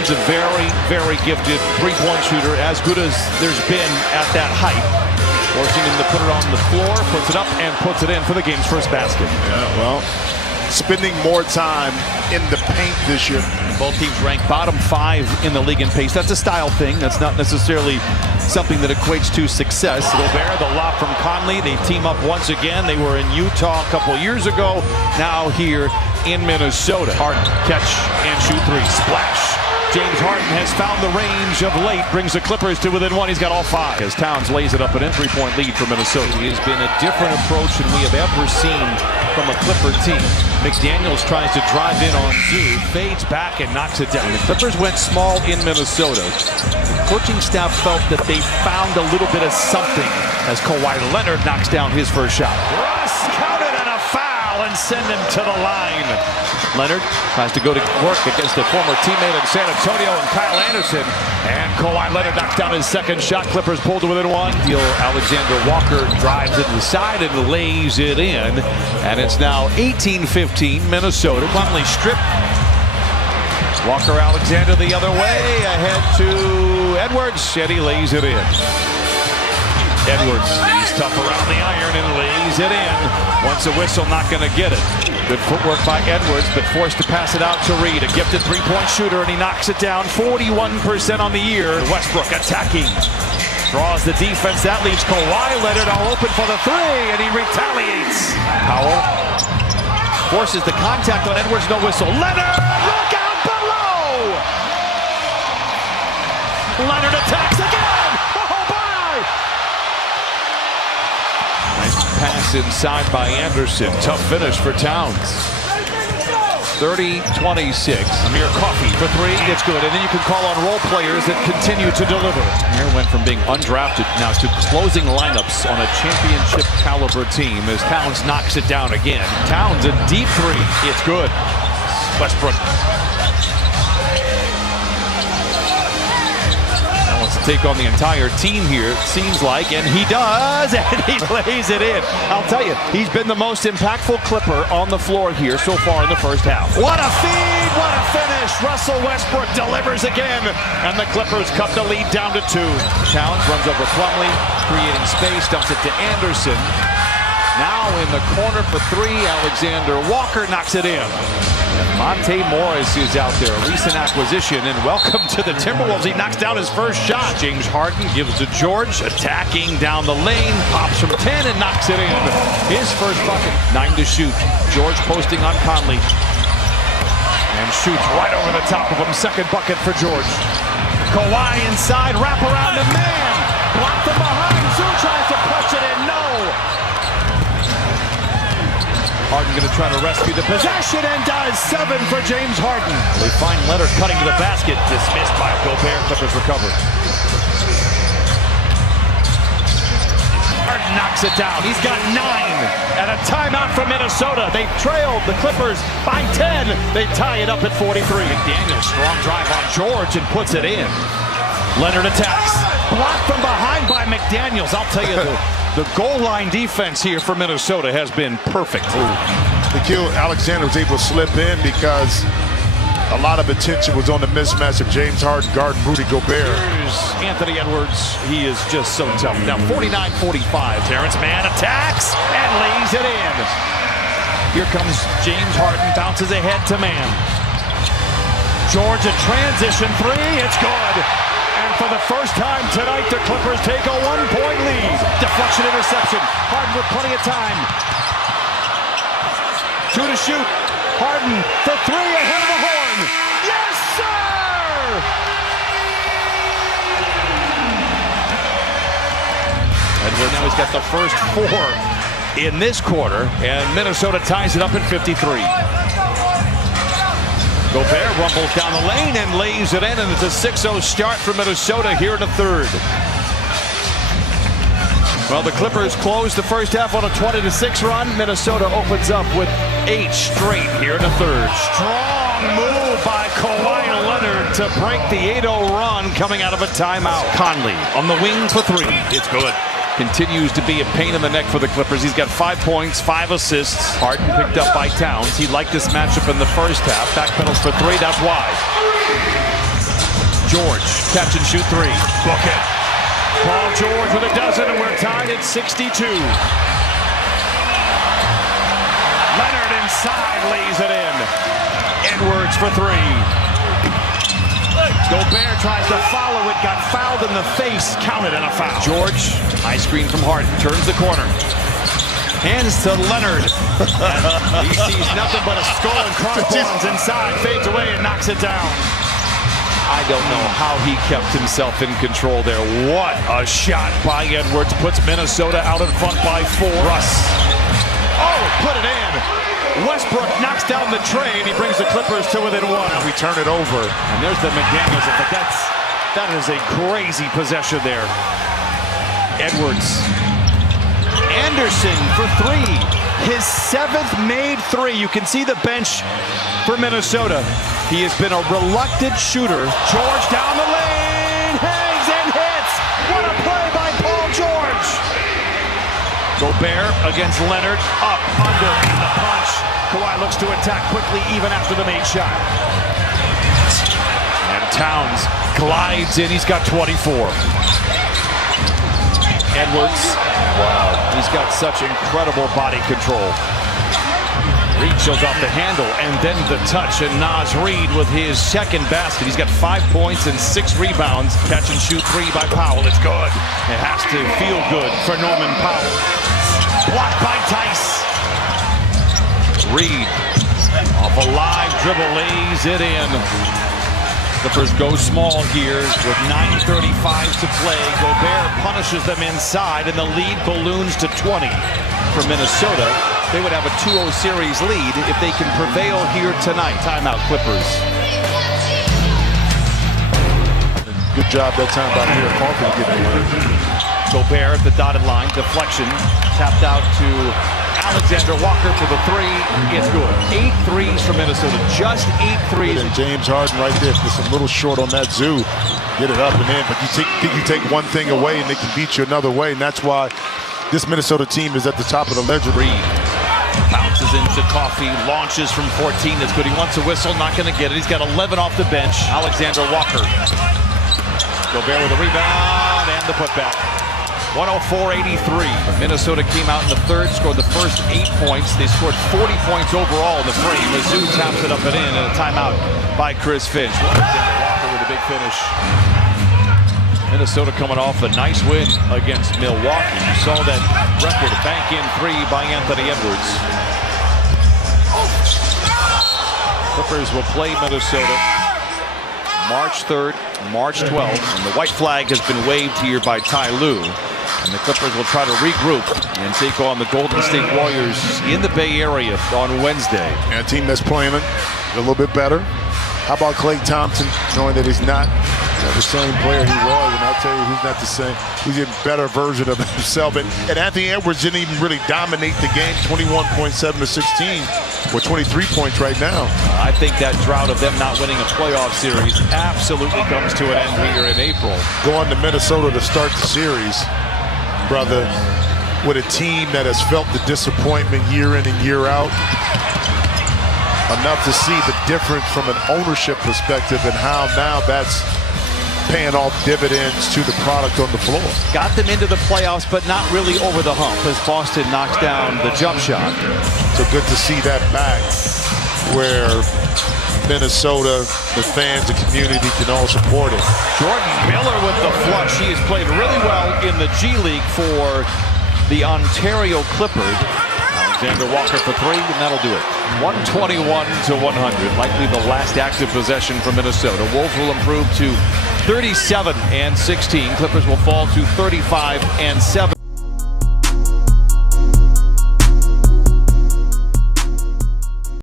Towns, a very, very gifted three-point shooter, as good as there's been at that height. Forcing him to put it on the floor, puts it up, and puts it in for the game's first basket. Yeah, well, spending more time in the paint this year. Both teams ranked bottom 5 in the league in pace. That's a style thing. That's not necessarily something that equates to success. Gobert, the lob from Conley. They team up once again. They were in Utah a couple years ago. Now here in Minnesota. Harden, catch and shoot three. Splash. James Harden has found the range of late, brings the Clippers to within 1. He's got all 5. As Towns lays it up, an entry-point lead for Minnesota. It has been a different approach than we have ever seen from a Clipper team. McDaniels tries to drive in on Zoo, fades back and knocks it down. The Clippers went small in Minnesota. The coaching staff felt that they found a little bit of something as Kawhi Leonard knocks down his first shot. Russ counted and a foul and send him to the line. Leonard tries to go to work against a former teammate in San Antonio and Kyle Anderson. And Kawhi Leonard knocks down his second shot. Clippers pulled to within 1. Alexander Walker drives it to the side and lays it in. And it's now 18-15 Minnesota. Plumlee stripped. Walker Alexander the other way. Ahead to Edwards. And he lays it in. Edwards, he's tough around the iron and lays it in. Once a whistle, not going to get it. Good footwork by Edwards, but forced to pass it out to Reed. A gifted three-point shooter, and he knocks it down. 41% on the year. Westbrook attacking. Draws the defense. That leaves Kawhi Leonard all open for the three, and he retaliates. Powell forces the contact on Edwards. No whistle. Leonard, look out below! Leonard attacks again! Oh, bye! Nice pass inside by Anderson. Tough finish for Towns. 30-26. Amir Coffey for three. It's good. And then you can call on role players that continue to deliver. Amir went from being undrafted now to closing lineups on a championship caliber team as Towns knocks it down again. Towns a deep three. It's good. Westbrook to take on the entire team here, it seems like, and he does, and he lays it in. I'll tell you, he's been the most impactful Clipper on the floor here so far in the first half. What a feed, what a finish. Russell Westbrook delivers again, and the Clippers cut the lead down to 2. Towns runs over Plumlee, creating space, dumps it to Anderson. Now in the corner for 3, Alexander Walker knocks it in. Monte Morris is out there, a recent acquisition, and welcome to the Timberwolves. He knocks down his first shot. James Harden gives it to George, attacking down the lane, pops from 10 and knocks it in. His first bucket. 9 to shoot. George posting on Conley. And shoots right over the top of him. Second bucket for George. Kawhi inside, wrap around the man. Blocked from behind. Zoo tries to push it in. No. Harden going to try to rescue the possession and does. 7 for James Harden. They find Leonard cutting to the basket. Dismissed by Gobert. Clippers recover. Harden knocks it down. He's got 9. And a timeout from Minnesota. They trailed the Clippers by 10. They tie it up at 43. McDaniels, strong drive on George and puts it in. Leonard attacks. Blocked from behind by McDaniels. I'll tell you, the goal line defense here for Minnesota has been perfect. Nikhil Alexander was able to slip in because a lot of attention was on the mismatch of James Harden guarding Rudy Gobert. Here's Anthony Edwards. He is just so tough. Now 49-45. Terrence Mann attacks and lays it in. Here comes James Harden. Bounces ahead to Mann. George a transition 3. It's good. And for the first time tonight, the Clippers take a 1-point lead. Deflection interception. Harden with plenty of time. 2 to shoot. Harden for 3 ahead of the horn. Yes, sir! And now he's got the first 4 in this quarter, and Minnesota ties it up at 53. Gobert rumbles down the lane and lays it in, and it's a 6-0 start for Minnesota here in the third. Well, the Clippers close the first half on a 20-6 run. Minnesota opens up with 8 straight here in the third. Strong move by Kawhi Leonard to break the 8-0 run coming out of a timeout. Conley on the wing for 3. It's good. Continues to be a pain in the neck for the Clippers. He's got 5 points, 5 assists. Harden picked up by Towns. He liked this matchup in the first half. Backpedals for 3, that's why. George, catch and shoot three. Book it. Paul George with a dozen, and we're tied at 62. Leonard inside lays it in. Edwards for three. Gobert tries to follow it, got fouled in the face, counted and a foul. George, high screen from Harden, turns the corner. Hands to Leonard. He sees nothing but a skull and crossbones inside, fades away and knocks it down. I don't know how he kept himself in control there. What a shot by Edwards. Puts Minnesota out in front by 4. Russ. Oh, put it in. Westbrook knocks down the tray, and he brings the Clippers to within 1. Now we turn it over. And there's the McDaniels. But that is a crazy possession there. Edwards. Anderson for 3. His 7th made 3. You can see the bench for Minnesota. He has been a reluctant shooter. George down the lane, hangs and hits. What a play by Paul George. Gobert against Leonard, up, under, and the punch. Kawhi looks to attack quickly even after the made shot. And Towns glides in, he's got 24. Edwards, wow, he's got such incredible body control. Reed shows off the handle, and then the touch, and Naz Reid with his 2nd basket. He's got 5 points and 6 rebounds. Catch and shoot 3 by Powell. It's good. It has to feel good for Norman Powell. Blocked by Tice. Reed off a live dribble, lays it in. Clippers go small here with 9:35 to play. Gobert punishes them inside, and the lead balloons to 20 for Minnesota. They would have a 2-0 series lead if they can prevail here tonight. Timeout, Clippers. Good job that time by Pierre Parker to get it. Gobert at the dotted line, deflection, tapped out to Alexander Walker for the 3. It's good. 8 threes for Minnesota, just 8 threes. And James Harden right there, just a little short on that zoo. Get it up and in, but you take one thing away and they can beat you another way, and that's why this Minnesota team is at the top of the ledger. Reed bounces into Coffee, launches from 14. That's good. He wants a whistle, not going to get it. He's got 11 off the bench. Alexander Walker. Gobert with a rebound and the putback. 104-83. Minnesota came out in the 3rd, scored the first 8 points. They scored 40 points overall in the frame. Mizzou taps it up and in, and a timeout by Chris Finch. Alexander Walker with a big finish. Minnesota coming off a nice win against Milwaukee. You saw that record bank in 3 by Anthony Edwards. Clippers will play Minnesota March 3rd, March 12th, and the white flag has been waved here by Ty Lue. And the Clippers will try to regroup and take on the Golden State Warriors in the Bay Area on Wednesday. And a team that's playing a little bit better. How about Klay Thompson, knowing that he's not the same player he was, and I'll tell you who's not the same. He's a better version of himself. And Anthony Edwards didn't even really dominate the game, 21.7 to 16, with 23 points right now. I think that drought of them not winning a playoff series absolutely comes to an end here in April. Going to Minnesota to start the series, brother, with a team that has felt the disappointment year in and year out. Enough to see the difference from an ownership perspective and how now that's paying off dividends to the product on the floor. Got them into the playoffs, but not really over the hump as Boston knocks down the jump shot. So good to see that back, where Minnesota, the fans, the community can all support it. Jordan Miller with the flush. He has played really well in the G League for the Ontario Clippers. Alexander Walker for 3, and that'll do it. 121 to 100, likely the last active possession for Minnesota. Wolves will improve to 37 and 16. Clippers will fall to 35 and 7.